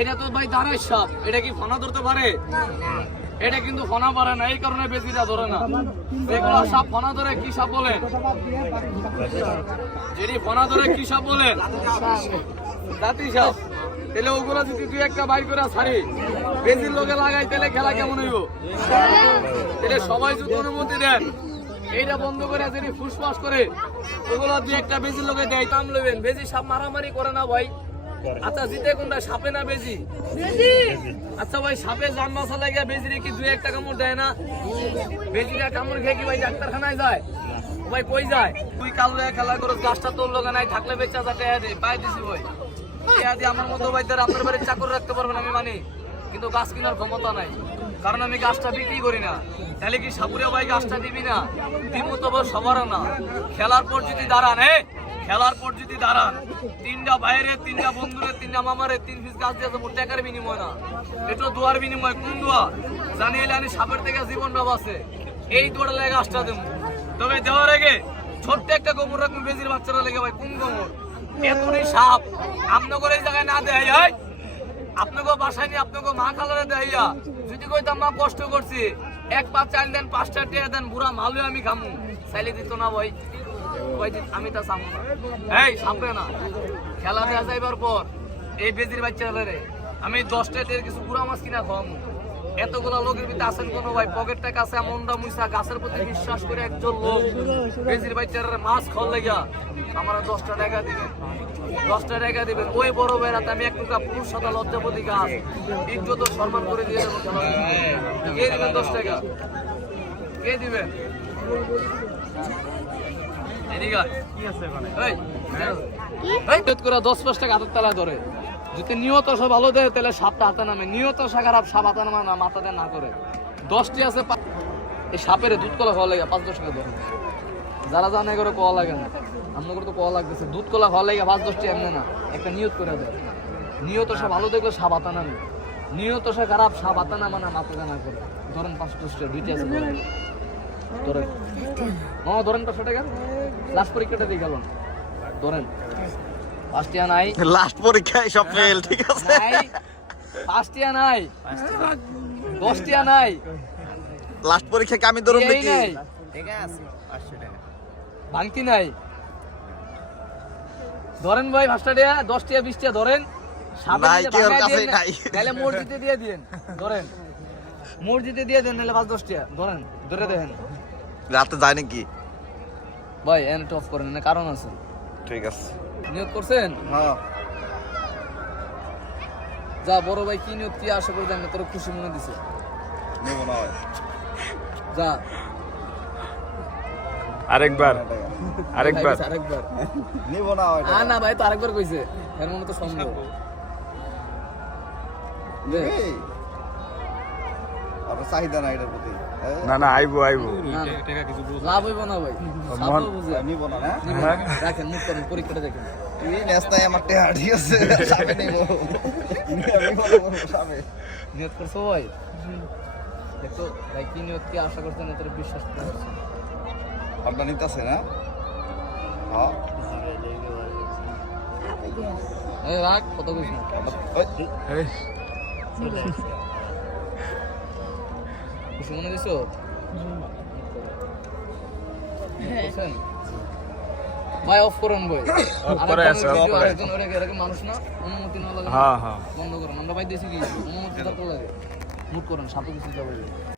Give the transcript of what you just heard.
এটা তো ভাই দাঁড়াই সাপ। এটা কি ফনা ধরতে পারে? এটা কিন্তু ফনা পারে না, এই কারণে বেশিটা ধরে না। এগুলো সাপ ফনা ধরে, কি সাপ বলে? যেটি ফনা ধরে, কি সাপ বলে? জাতি সাপ। তাহলে ওগুলো যদি তুই একটা বাইর করে ছাড়ি, বেশির লোকে লাগাই, তাহলে খেলা কেমন হইব? তাহলে সবাই যদি অনুমতি দেন, এইটা বন্ধ করে যদি ফুসফাস করে, ওগুলো দুই একটা বেশি লোকে দেয় দাম লবেন বেশি সাপ মারামারি করে না ভাই। আচ্ছা জিতে কোনটা? সাপে না বেশি আচ্ছা ভাই সাপে জান মশা লাগে বেজিরে কি দুই একটা কামড় দেয় না? বেজিরা কামড় খেয়ে কি ভাই ডাক্তারখানায় যায়? ভাই কই যায়? তুই কাল খেলা করো গাছটা তোর লোকে নাই থাকলে বেচা যাতে দে পাই দিছি ভাই। টিয়া দিয়ে আমার মতো ভাই তার আপনার বাড়ির চাকর রাখতে পারবেন আমি মানি কিন্তু গাছ কেনার ক্ষমতা নাই। কারণ আমি গাছটা বিক্রি করি না। তাহলে কি সাপুরিয়া ভাই গাছটা দিবি না? দিমু তবে সবারও না খেলার পর যদি দাঁড়ান হ্যাঁ খেলার পর যদি দাঁড়ান, তিনটা বাইরে, তিনটা বন্ধুরে, তিনটা মামারে, তিন পিস গাছ দিয়ে দেবো টাকার বিনিময় না। এটা দোয়ার বিনিময়, কোন দোয়া জানিয়ে আমি সাপের থেকে জীবনটা বাঁচে এই দোয়ার লেগে গাছটা দেবো। তবে দেওয়ার আগে ছোট্ট একটা গোবর রাখুন, বেজির বাচ্চারা লেগে ভাই, কোন গোবর? এতটাই সাপ। আপনাদের এই জায়গায় না দেয় হয় আপনাকে বাসায় নিয়ে আপনাকে মা কালারে দেয়া যদি কইতাম, মা, কষ্ট করছি। এক পাঁচ চাল দেন, পাঁচটা টিয়া দেন, বুড়া মালু আমি খামু। চাইলে দিত না ভাই। আমি তা সামু না। খেলা যাইবার পর। এই বেজির বাচ্চাদের আমি দশটা টিয়ার কিছু বুড়া মাছ কিনা খাওয়ামু। এতগুলা লোকের ভিতরে আছেন কোন ভাই? পকেটটা কাছে মনটা মুইসা গাছের প্রতি বিশ্বাস করে একজন লোক। বেজির বাচ্চার মাছ খাওয়ার লাগিয়া আমার দশটা টাকা দিবেন। দশটা টাকা দিবেন। ওই বড় বেড়াতে আমি এক টুকরা পুরুষ, সাদা লজ্জাপতি গাছ ইজ্জত সম্মান করে দিয়ে দেবো কে দিবেন দশ টাকা? কে দিবেন? দশ পাঁচ টাকা হাতের তালা ধরে। যদি নিয়ত সব ভালো দেয় তাহলে সাপটা হাতে নামে। নিয়ত সা খারাপ সাপ হাতে নামে না মাথাতে না করে দশটি আছে এই সাপের দুধ কলা খাওয়া লাগে পাঁচ দশ টাকা ধরে। যারা জানে করে কওয়া লাগে না। আপনাদের তো কওয়া লাগতেছে। দুধ কলা খাওয়া লাগে পাঁচ দশটি এমনি না। একটা নিয়ত করে দেয়। নিয়ত সে ভালো দেখলে সাপ হাতে নামে। নিয়ত সে খারাপ সাপ হাতে নামে না মাথাতে না করে। ধরেন পাঁচ দশটা দুইটা আছে ধরেন। ধরেন। মামা ধরেন পাঁচশো টাকা। লাস্ট পরীক্ষাটা দিয়ে গেল ধরেন পাঁচটিয়া নাই। লাস্ট পরীক্ষায় সব ফেল ঠিক আছে? নাই। পাঁচটিয়া নাই। দশটিয়া নাই। লাস্ট পরীক্ষায় আমি ধরুন দেখি? ভাঙতি নাই। ধরেন ভাই পাঁচটা টিয়া দশটিয়া বিশটিয়া। তাহলে মসজিদে দিয়ে দিন ধরেন। মসজিদে দিয়ে দেন নাহলে পাঁচ দশটিয়া ধরেন ধরে দেখেন। রাতে যায় নাকি? ভাই এন অফ করেন না কারণ আছে। ঠিক আছে। নিয়োগ করছেন? হ্যাঁ। যা বড় ভাই কি নিয়োগ কি আশা করে জানি তোর খুশি মনে দিছে। নেব না হয় যা। আরেকবার আরেকবার। আরেকবার। নেব না হয় আ না ভাই তো আরেকবার কইছে। এর মনে তো সন্দেহ দে। আপনার চাহিদা এটার প্রতি। না না আইবো আইবো। না, না। লাভ হইব না ভাই। বুঝে। নিব না। না রাখেন মুখ করেন পরীক্ষাটা দেখেন। এই নেস্তায় আমার টেহা ঠিক আছে সামনে নেব। সামনে নিয়োগ করছ ভাই? দেখো ভাই কি নিয়োগ কি আশা করছেন এত বিশ্বাস করতে আপনার না? হ্যাঁ। রাখ কত কইছ খুশি মনে দিছো করছেন? ভাই অফ করুন ভাই। আরেকজন আছে, একজন ওরে- এরকম মানুষ না অনুমতি না লাগে। হ্যাঁ হ্যাঁ। বন্ধ করুন। আমরা ভাই দেশে কি অনুমতি দরকার লাগে। মুট করুন সাপে কিছু যাবে